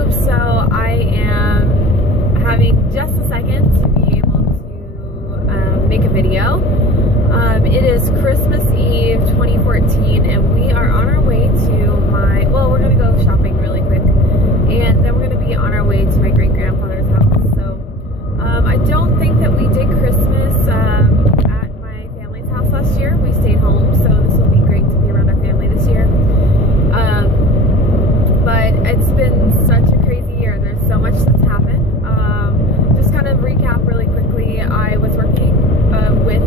YouTube, so I am having just a second to be able to make a video. It is Christmas Eve 2014 and we are on our way to we're going to go shopping really quick and then we're going to be on our way to my great-grandfather's house. So I don't think that we did Christmas at my family's house last year. We stayed home, so this will be great to be around our family this year. But it's been such a crazy year. There's so much that's happened. Just kind of recap really quickly. I was working with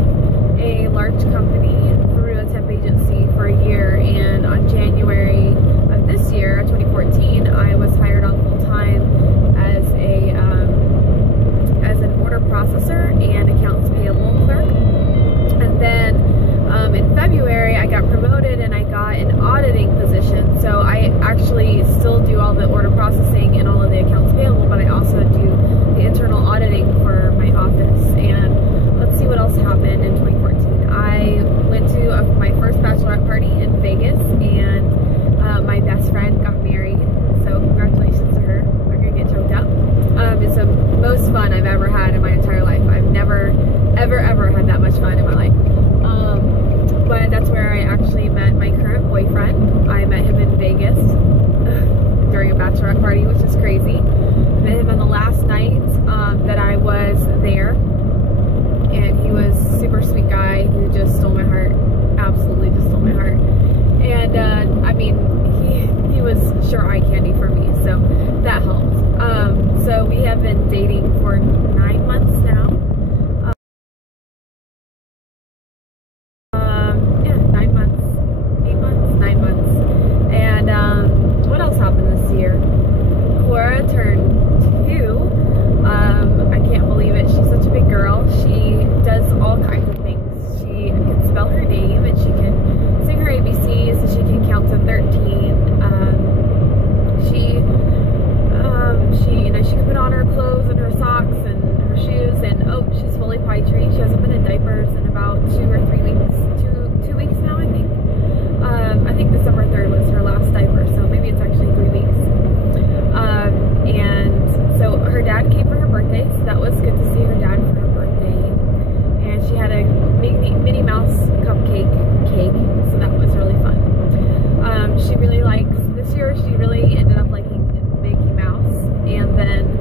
a large company through a temp agency for a year, and on January of this year, 2014, I was hired on full time as an order processor and accounts payable clerk. And then in February, I got promoted and I got an auditing position. So I actually still do all the order processing and all of the accounts payable, but I also do the internal auditing for my office. And let's see what else happened in 2014. I went to my first bachelorette party in Vegas, and my best friend got married. So congratulations to her. We're gonna get choked up. It's the most fun I've ever had in my entire life. I've never, ever had that much fun in my life. But that's where I actually met my current boyfriend. I met him in Vegas during a bachelorette party, which is crazy. Met him on the last night that I was there, and he was a super sweet guy who just stole my heart. Absolutely just stole my heart. And I mean, he was sure eye candy for me, so that helped. So we have been dating for 9 months now. Yeah, 9 months, 8 months, 9 months. And what else happened this year? Cora turned 2. I can't believe it. She's such a big girl. She does all kinds of things. She can spell her name, and she can sing her ABCs, and she can count to 13. She can put on her clothes and her socks and her shoes, and oh, she's fully potty trained. She hasn't been in diapers in about 2 or 3 weeks. 2 weeks now, I think. I think December 3rd was her last diaper, so maybe it's actually 3 weeks. And so her dad came for her birthday, so that was good to see her dad for her birthday. And she had a Minnie Mouse cupcake cake, so that was really fun. She really likes, this year she really ended up liking Mickey Mouse and then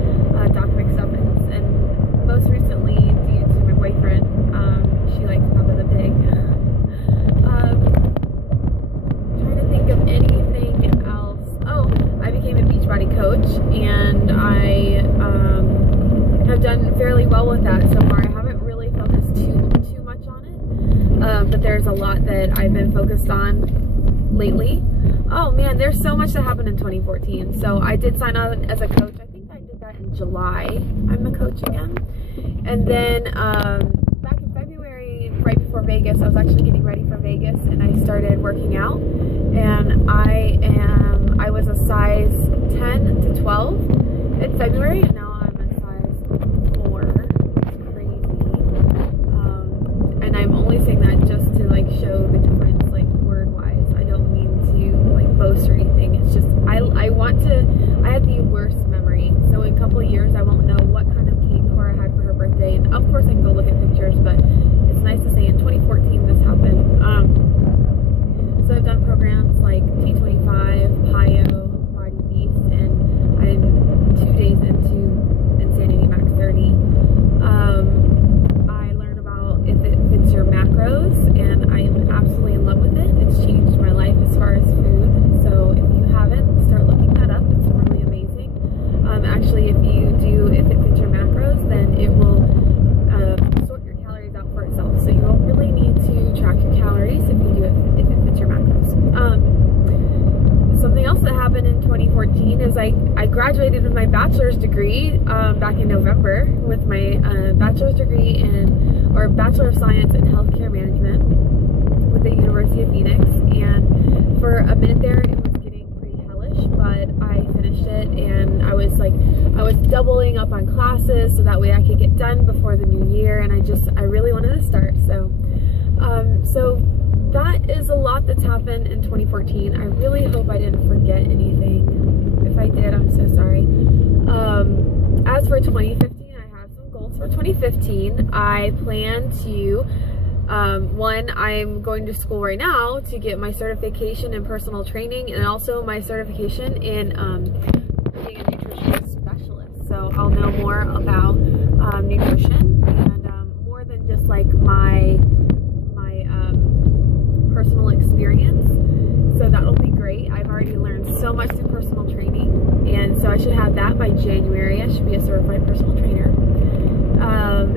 Doc McStuffins. And most recently, due to my boyfriend, she likes Peppa the Pig. Trying to think of anything else. Oh, I became a Beachbody coach, and I have done fairly well with that so far. I haven't really focused too much on it, but there's a lot that I've been focused on lately. Oh man, there's so much that happened in 2014. So I did sign on as a coach. I think I did that in July. I'm a coach again. And then back in February, right before Vegas, I was actually getting ready for Vegas, and I started working out. And I was a size 10 to 12 in February, and now I'm a size 4. It's crazy. And I'm only saying that just to like show the difference, like word-wise. I don't mean to like boast or anything. It's just I have the worst memory. So in a couple of years, I won't know what kind of cake Cora had for her birthday. And of course, I can go look at pictures, but it's nice to say in 2014 this happened. So I've done programs like T25, PIO, Body Beast, and I'm 2 days into Insanity Max 30. I learned about if it fits your macros, and I am absolutely in love with it. It's changed my life as far as food. So if you haven't, start looking that up. It's really amazing. Actually, if it fits your macros, then it will sort your calories out for itself. So you won't really need to track your calories if you do it, if it fits your macros. Something else that happened in 2014 is I graduated with my bachelor's degree back in November with my bachelor's degree or Bachelor of Science in Healthcare Management with the University of Phoenix. And for a minute there, it was getting pretty hellish, but I finished it, and I was doubling up on classes so that way I could get done before the new year, and I really wanted to start. So that is a lot that's happened in 2014. I really hope I didn't forget anything. If I did, I'm so sorry. as for 2015, I have some goals for 2015. I plan to, one, I'm going to school right now to get my certification in personal training and also my certification in being a nutrition specialist. So I'll know more about nutrition and more than just like my personal experience. So that'll be great. I've already learned so much through personal training, and so I should have that by January. I should be a certified personal trainer.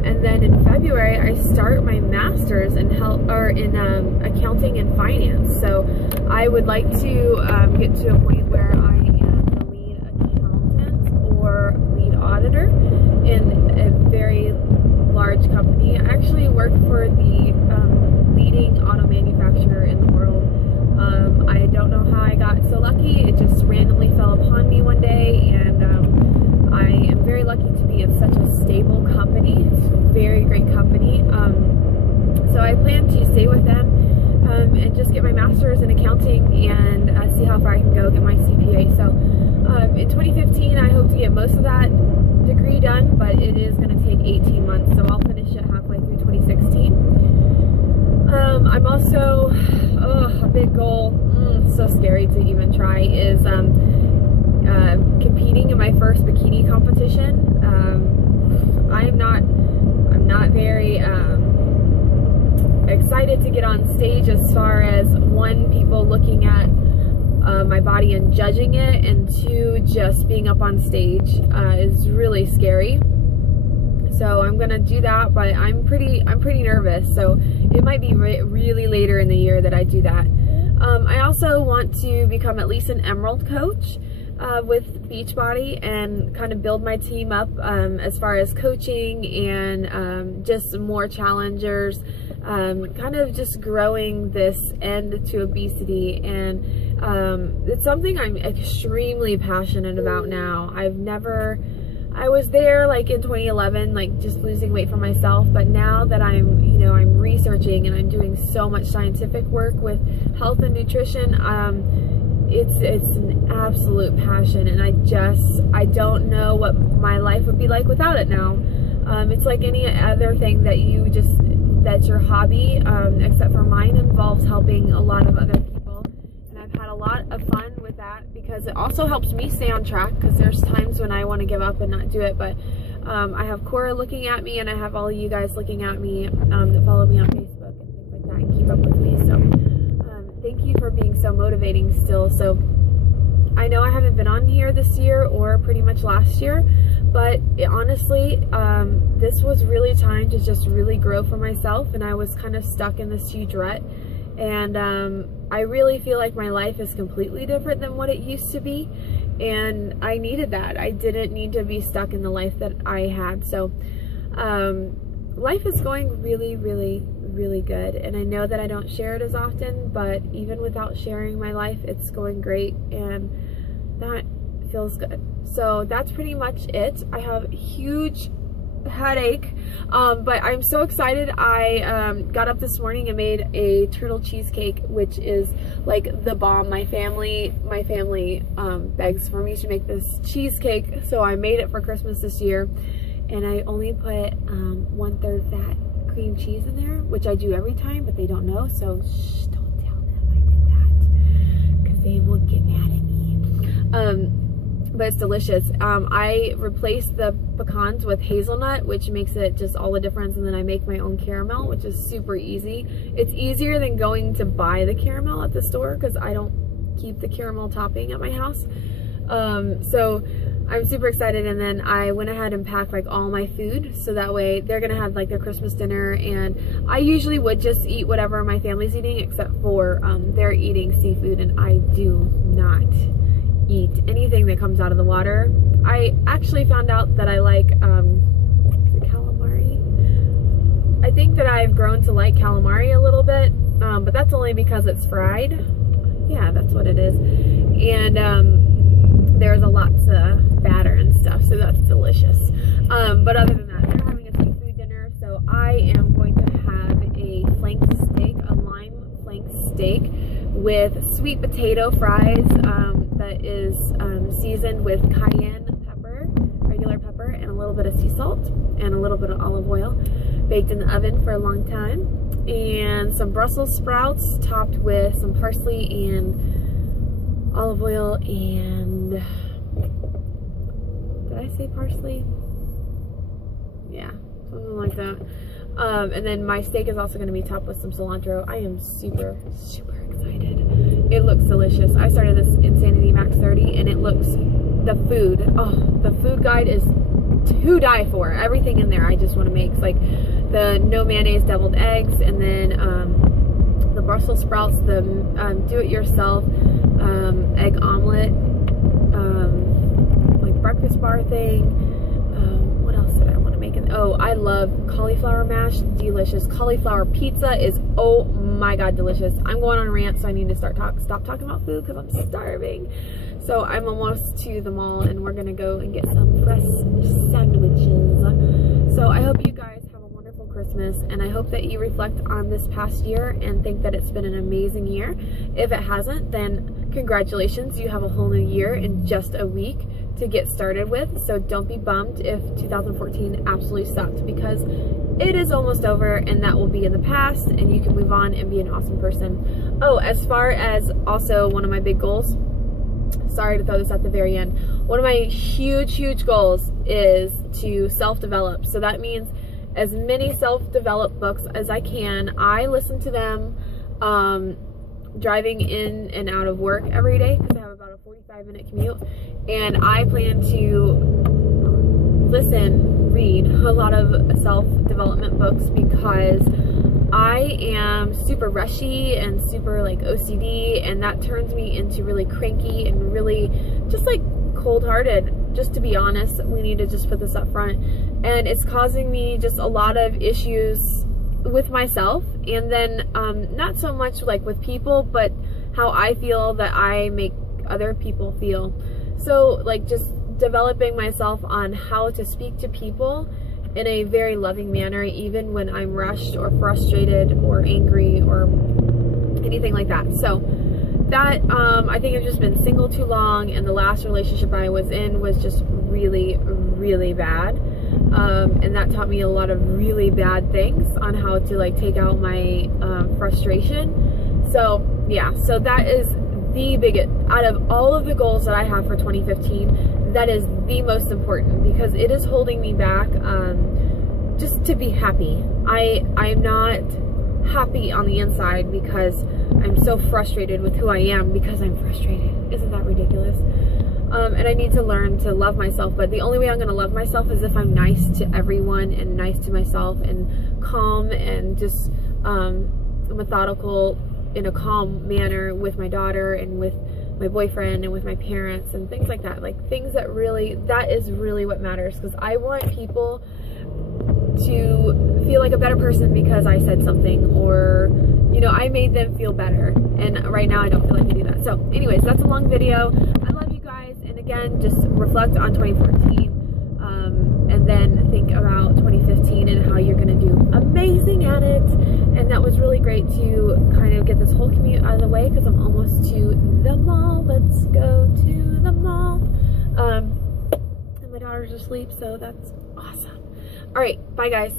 And then in February, I start my master's in accounting and finance. So I would like to get to a point where I am the lead accountant or lead auditor in a very large company. I actually work for the leading auto manufacturer in the world. I don't know how I got so lucky. It just randomly fell upon me one day, and I am very lucky to be in such a stable company. It's a very great company. So I plan to stay with them and just get my master's in accounting and see how far I can go, get my CPA. So in 2015, I hope to get most of that degree done, but it is going to take 18 months, so I'll finish it halfway through 2016. I'm also, a big goal, so scary to even try, is competing in my first bikini competition. I'm not very excited to get on stage, as far as one, people looking at my body and judging it, and two, just being up on stage is really scary. So I'm gonna do that, but I'm pretty nervous. So it might be really later in the year that I do that. I also want to become at least an Emerald coach with Beachbody and kind of build my team up as far as coaching and just more challengers, kind of just growing this end to obesity. And it's something I'm extremely passionate about now. I was there like in 2011, like just losing weight for myself, but now that I'm researching and I'm doing so much scientific work with health and nutrition, it's an absolute passion, and I don't know what my life would be like without it now. It's like any other thing that's your hobby, except for mine involves helping a lot of other people, and I've had a lot of fun with that because it also helps me stay on track, because there's times when I want to give up and not do it, but I have Cora looking at me, and I have all of you guys looking at me that follow me on Facebook and things like that and keep up with me. So thank you for being so motivating still. So I know I haven't been on here this year or pretty much last year, but honestly, this was really time to just really grow for myself, and I was kind of stuck in this huge rut. And I really feel like my life is completely different than what it used to be, and I needed that. I didn't need to be stuck in the life that I had. So life is going really, really, really good, and I know that I don't share it as often, but even without sharing my life, it's going great, and that feels good. So that's pretty much it. I have a huge headache, but I'm so excited. I got up this morning and made a turtle cheesecake, which is like the bomb. My family begs for me to make this cheesecake, so I made it for Christmas this year, and I only put 1/3 fat cream cheese in there, which I do every time, but they don't know, so shh, don't tell them I did that, because they will get mad at me. But it's delicious. I replaced the pecans with hazelnut, which makes it just all the difference, and then I make my own caramel, which is super easy. It's easier than going to buy the caramel at the store, because I don't keep the caramel topping at my house. So I'm super excited, and then I went ahead and packed like all my food, so that way they're gonna have like their Christmas dinner, and I usually would just eat whatever my family's eating, except for they're eating seafood, and I do not eat anything that comes out of the water. I actually found out that I like calamari. I think that I've grown to like calamari a little bit, but that's only because it's fried. Yeah, that's what it is. And there's a lots of batter and stuff, so that's delicious. But other than that, they're having a seafood dinner, so I am going to have a flank steak, a lime flank steak with sweet potato fries that is seasoned with cayenne pepper, regular pepper, and a a little bit of sea salt and a little bit of olive oil, baked in the oven for a long time. And some Brussels sprouts topped with some parsley and olive oil and, did I say parsley? Yeah, something like that. And then my steak is also going to be topped with some cilantro. I am super, super excited. It looks delicious. I started this Insanity Max 30 and it looks, the food guide is to die for. Everything in there I just want to make. It's like the no mayonnaise deviled eggs, and then the Brussels sprouts, the do-it-yourself egg omelet, like breakfast bar thing. What else did I want to make? Oh, I love cauliflower mash. Delicious. Cauliflower pizza is, oh my god, delicious. I'm going on a rant, so I need to stop talking about food because I'm starving. So I'm almost to the mall and we're gonna go and get some fresh sandwiches. So I hope you guys have a wonderful Christmas, and I hope that you reflect on this past year and think that it's been an amazing year. If it hasn't, then congratulations, you have a whole new year in just a week to get started with. So don't be bummed if 2014 absolutely sucked, because it is almost over and that will be in the past and you can move on and be an awesome person. Oh, as far as also one of my big goals, sorry to throw this at the very end, one of my huge goals is to self-develop. So that means as many self-developed books as I can. I listen to them driving in and out of work every day because I have about a 45-minute commute, and I plan to read a lot of self-development books because I am super rushy and super like OCD, and that turns me into really cranky and really just like cold-hearted. Just to be honest, we need to just put this up front, and it's causing me just a lot of issues with myself, and then not so much like with people, but how I feel that I make other people feel. So like just developing myself on how to speak to people in a very loving manner, even when I'm rushed or frustrated or angry or anything like that. So that I think I've just been single too long, and the last relationship I was in was just really bad, and that taught me a lot of really bad things on how to like take out my frustration. So yeah, so that is the biggest out of all of the goals that I have for 2015. That is the most important because it is holding me back just to be happy. I'm not happy on the inside because I'm so frustrated with who I am because I'm frustrated. Isn't that ridiculous? And I need to learn to love myself, but the only way I'm going to love myself is if I'm nice to everyone and nice to myself and calm and just methodical in a calm manner with my daughter and with my boyfriend and with my parents and things like that. Like things that really, that is really what matters, because I want people to feel like a better person because I said something, or you know, I made them feel better, and right now I don't feel like I do that. So anyways, that's a long video. I love you guys, and again, just reflect on 2014 and then think about 2015 and how you're going to do amazing at it. And that was really great to kind of get this whole commute out of the way because I'm almost to the mall. Let's go to the mall. And my daughter's asleep, so that's awesome. All right, bye guys.